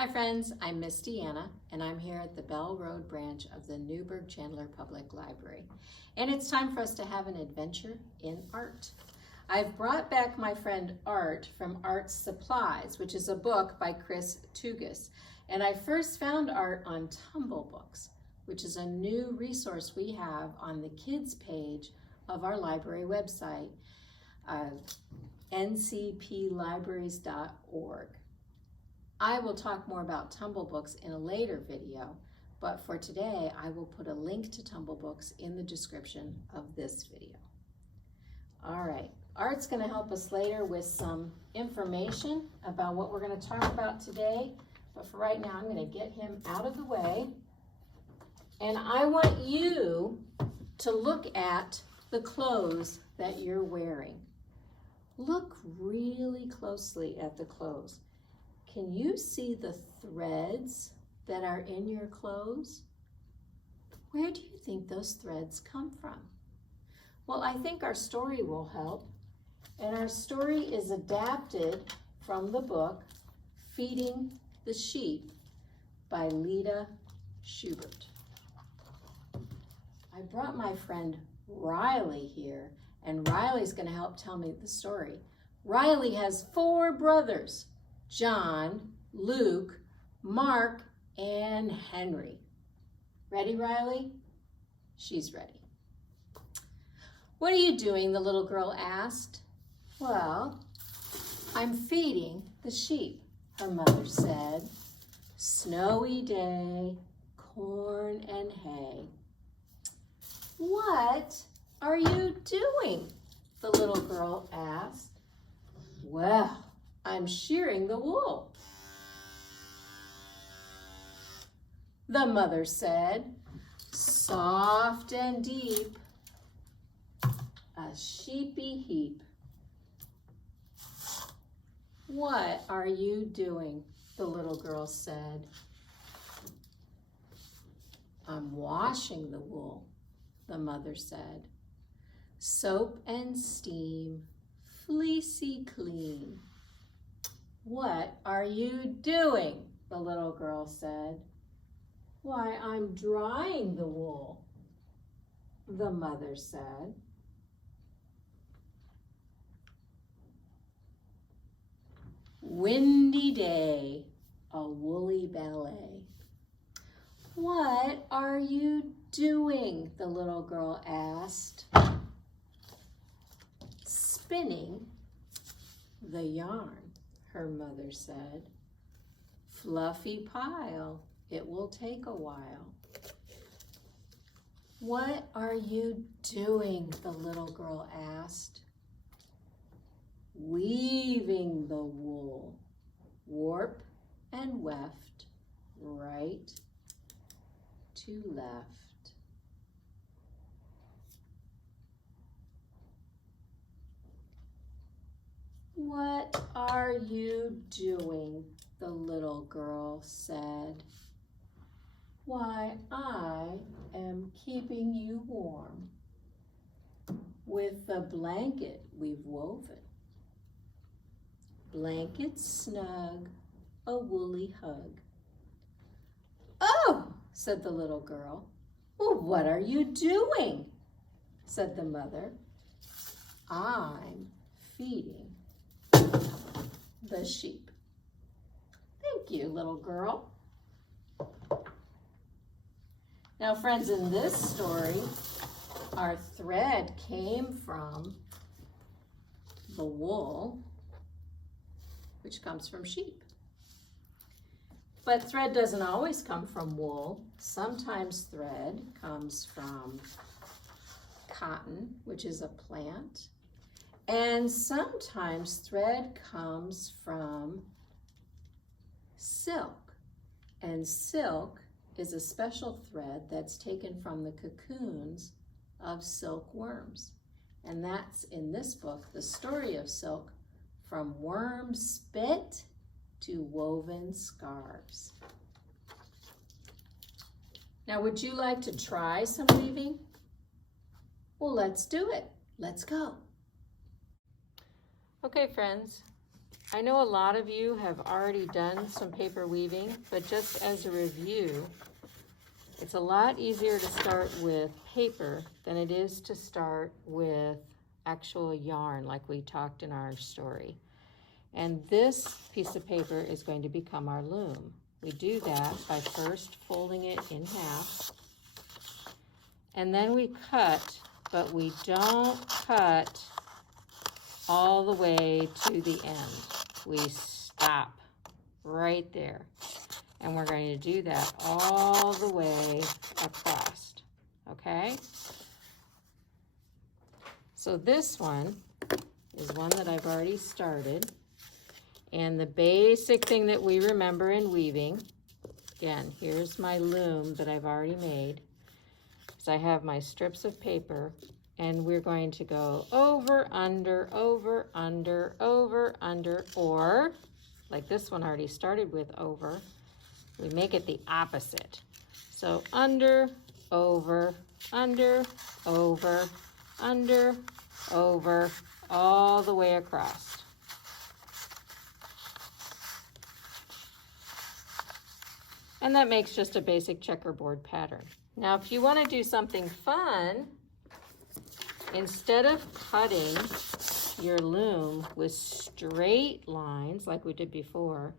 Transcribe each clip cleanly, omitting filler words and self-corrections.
Hi friends, I'm Miss Deanna and I'm here at the Bell Road branch of the Newburgh-Chandler Public Library. And it's time for us to have an adventure in art. I've brought back my friend Art from Art Supplies, which is a book by Chris Tugis. And I first found Art on Tumble Books, which is a new resource we have on the kids page of our library website, ncplibraries.org. I will talk more about Tumble Books in a later video, but for today, I will put a link to Tumble Books in the description of this video. All right, Art's gonna help us later with some information about what we're gonna talk about today, but for right now, I'm gonna get him out of the way. And I want you to look at the clothes that you're wearing. Look really closely at the clothes. Can you see the threads that are in your clothes? Where do you think those threads come from? Well, I think our story will help. And our story is adapted from the book, Feeding the Sheep by Leda Schubert. I brought my friend Riley here, and Riley's gonna help tell me the story. Riley has 4 brothers. John, Luke, Mark, and Henry. Ready, Riley? She's ready. What are you doing? The little girl asked. Well, I'm feeding the sheep, her mother said. Snowy day, corn and hay. What are you doing? The little girl asked. Well, I'm shearing the wool, the mother said, soft and deep, a sheepy heap. What are you doing? The little girl said. I'm washing the wool, the mother said. Soap and steam, fleecy clean. What are you doing? The little girl said. Why, I'm drying the wool, the mother said. Windy day, a woolly ballet. What are you doing? The little girl asked. Spinning the yarn, her mother said. Fluffy pile, it will take a while. What are you doing? The little girl asked. Weaving the wool, warp and weft, right to left. What are you doing? The little girl said. Why, I am keeping you warm with the blanket we've woven. Blanket snug, a woolly hug. Oh, said the little girl. Well, what are you doing? Said the mother. I'm feeding the sheep. Thank you, little girl. Now, friends, in this story, our thread came from the wool, which comes from sheep. But thread doesn't always come from wool. Sometimes thread comes from cotton, which is a plant. And sometimes thread comes from silk. And silk is a special thread that's taken from the cocoons of silkworms. And that's in this book, the story of silk, from worm spit to woven scarves. Now, would you like to try some weaving? Well, let's do it. Let's go. Okay, friends, I know a lot of you have already done some paper weaving, but just as a review, it's a lot easier to start with paper than it is to start with actual yarn like we talked in our story. And this piece of paper is going to become our loom. We do that by first folding it in half, and then we cut, but we don't cut all the way to the end. We stop right there, and we're going to do that all the way across, okay? So this one is one that I've already started, and the basic thing that we remember in weaving, again, here's my loom that I've already made. So I have my strips of paper, and we're going to go over, under, over, under, over, under, or like this one already started with over, we make it the opposite. So under, over, under, over, under, over, all the way across. And that makes just a basic checkerboard pattern. Now, if you want to do something fun, instead of cutting your loom with straight lines like we did before,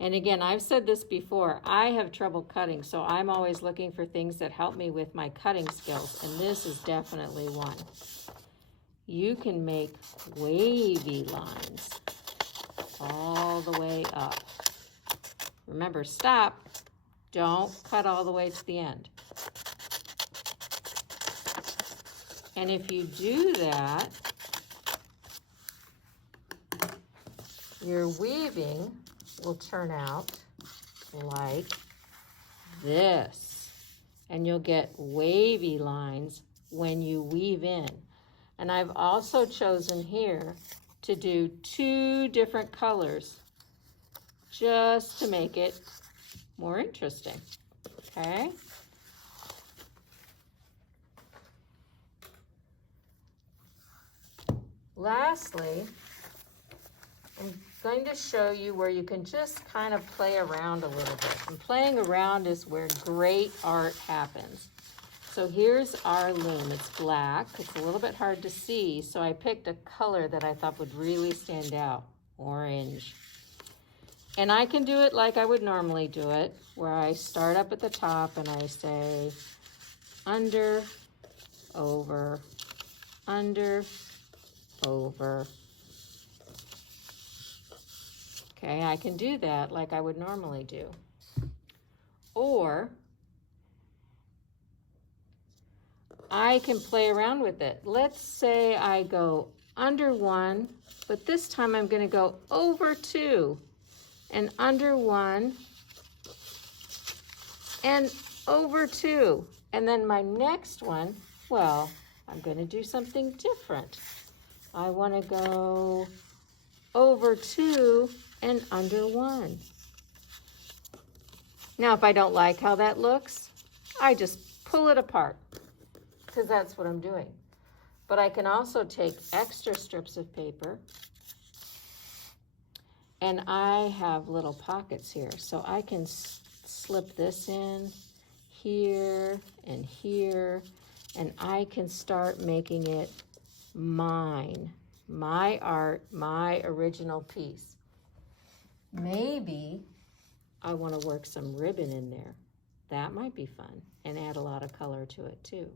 and again, I've said this before, I have trouble cutting, so I'm always looking for things that help me with my cutting skills, and this is definitely one. You can make wavy lines all the way up. Remember, stop. Don't cut all the way to the end. And if you do that, your weaving will turn out like this. And you'll get wavy lines when you weave in. And I've also chosen here to do 2 different colors just to make it more interesting, okay? Lastly, I'm going to show you where you can just kind of play around a little bit. And playing around is where great art happens. So here's our loom. It's black. It's a little bit hard to see, so I picked a color that I thought would really stand out, orange. And I can do it like I would normally do it, where I start up at the top and I say under, over, under, over. Okay, I can do that like I would normally do. Or I can play around with it. Let's say I go under 1, but this time I'm going to go over 2. And under 1, and over 2. And then my next one, well, I'm going to do something different. I want to go over 2 and under 1. Now, if I don't like how that looks, I just pull it apart, because that's what I'm doing. But I can also take extra strips of paper, and I have little pockets here, so I can slip this in here and here, and I can start making it mine, my art, my original piece. Maybe I want to work some ribbon in there. That might be fun, and add a lot of color to it too.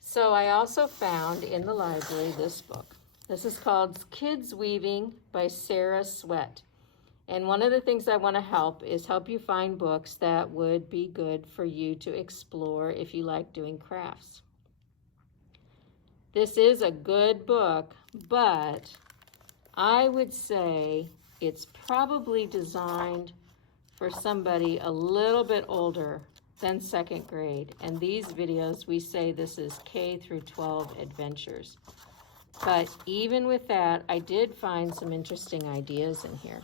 So I also found in the library this book. This is called Kids Weaving by Sarah Swett. And one of the things I want to help you find books that would be good for you to explore if you like doing crafts. This is a good book, but I would say it's probably designed for somebody a little bit older than 2nd grade. And these videos, we say this is K through 12 adventures. But even with that, I did find some interesting ideas in here.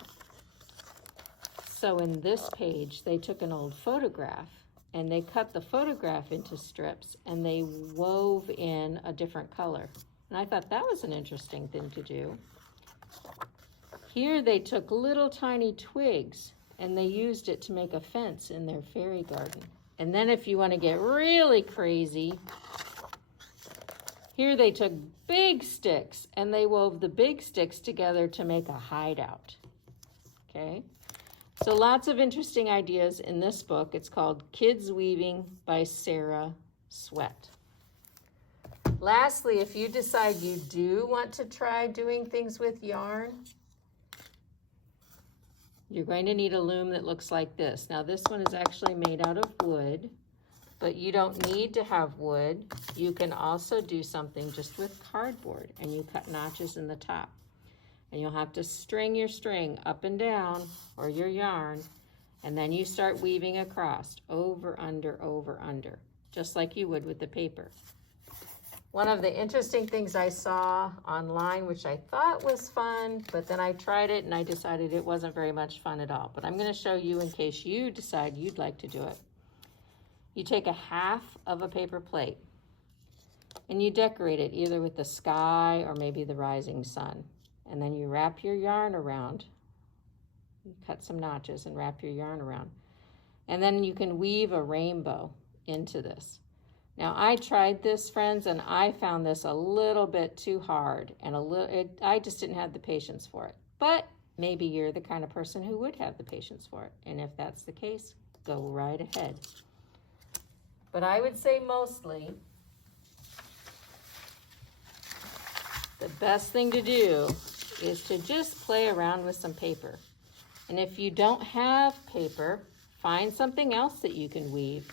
So in this page, they took an old photograph and they cut the photograph into strips and they wove in a different color. And I thought that was an interesting thing to do. Here they took little tiny twigs and they used it to make a fence in their fairy garden. And then if you want to get really crazy, here they took big sticks and they wove the big sticks together to make a hideout. Okay? So lots of interesting ideas in this book. It's called Kids Weaving by Sarah Swett. Lastly, if you decide you do want to try doing things with yarn, you're going to need a loom that looks like this. Now this one is actually made out of wood, but you don't need to have wood. You can also do something just with cardboard, and you cut notches in the top. And you'll have to string your string up and down, or your yarn, and then you start weaving across, over, under, just like you would with the paper. One of the interesting things I saw online, which I thought was fun, but then I tried it and I decided it wasn't very much fun at all. But I'm going to show you in case you decide you'd like to do it. You take a half of a paper plate and you decorate it either with the sky or maybe the rising sun. And then you wrap your yarn around. You cut some notches and wrap your yarn around. And then you can weave a rainbow into this. Now I tried this, friends, and I found this a little bit too hard and I just didn't have the patience for it. But maybe you're the kind of person who would have the patience for it. And if that's the case, go right ahead. But I would say mostly the best thing to do is to just play around with some paper. And if you don't have paper, find something else that you can weave.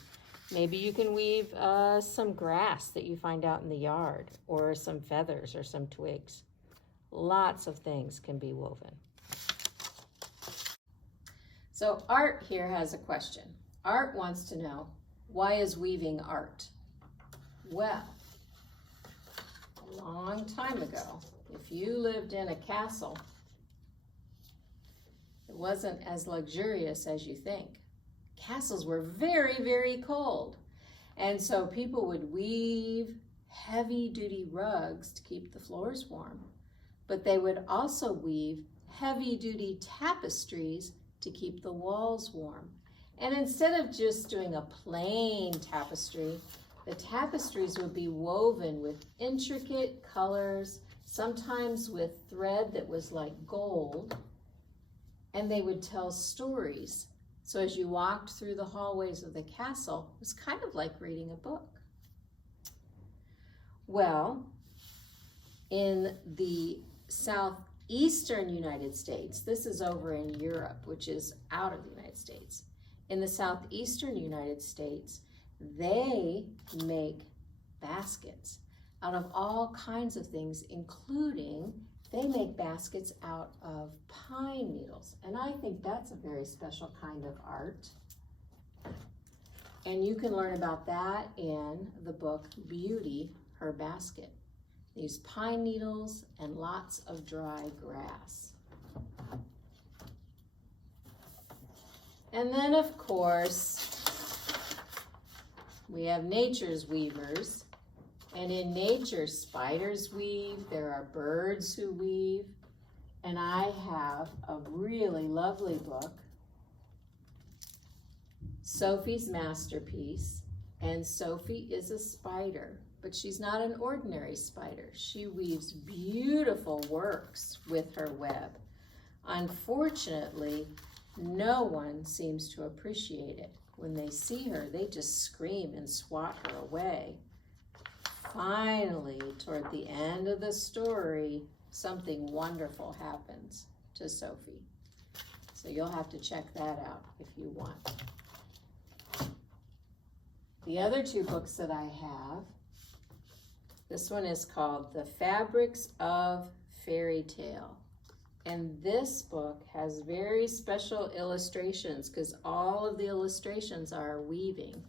Maybe you can weave some grass that you find out in the yard, or some feathers or some twigs. Lots of things can be woven. So Art here has a question. Art wants to know, why is weaving art? Well, a long time ago, if you lived in a castle, it wasn't as luxurious as you think. Castles were very, very cold. And so people would weave heavy-duty rugs to keep the floors warm. But they would also weave heavy-duty tapestries to keep the walls warm. And instead of just doing a plain tapestry, the tapestries would be woven with intricate colors, sometimes with thread that was like gold, and they would tell stories. So as you walked through the hallways of the castle, it was kind of like reading a book. Well, in the southeastern United States, this is over in Europe, which is out of the United States. In the southeastern United States, they make baskets out of all kinds of things, including they make baskets out of pine needles. And I think that's a very special kind of art. And you can learn about that in the book Beauty, Her Basket. They use pine needles and lots of dry grass. And then, of course, we have nature's weavers. And in nature, spiders weave, there are birds who weave. And I have a really lovely book, Sophie's Masterpiece. And Sophie is a spider, but she's not an ordinary spider. She weaves beautiful works with her web. Unfortunately, no one seems to appreciate it. When they see her, they just scream and swat her away. Finally, toward the end of the story, something wonderful happens to Sophie. So you'll have to check that out if you want. The other two books that I have, this one is called The Fabrics of Fairytale. And this book has very special illustrations because all of the illustrations are weaving.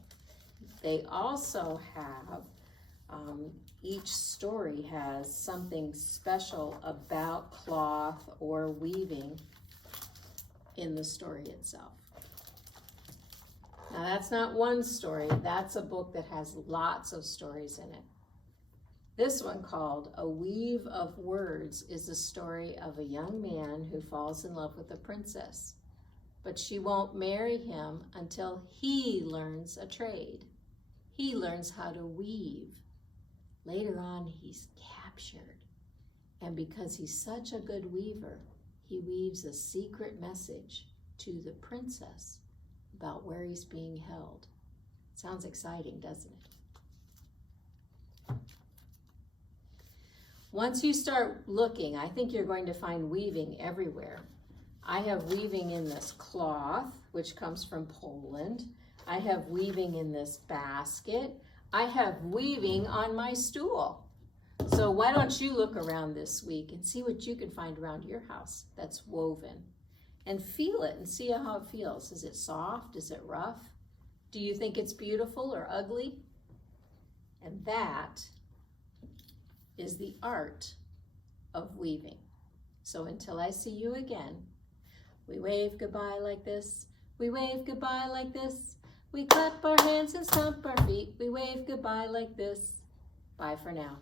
They also have each story has something special about cloth or weaving in the story itself. Now that's not one story, that's a book that has lots of stories in it. This one, called A Weave of Words, is the story of a young man who falls in love with a princess, but she won't marry him until he learns a trade. He learns how to weave. Later on, he's captured, and because he's such a good weaver, he weaves a secret message to the princess about where he's being held. Sounds exciting, doesn't it? Once you start looking, I think you're going to find weaving everywhere. I have weaving in this cloth, which comes from Poland. I have weaving in this basket. I have weaving on my stool. So why don't you look around this week and see what you can find around your house that's woven. And feel it and see how it feels. Is it soft? Is it rough? Do you think it's beautiful or ugly? And that is the art of weaving. So until I see you again, we wave goodbye like this. We wave goodbye like this. We clap our hands and stomp our feet. We wave goodbye like this. Bye for now.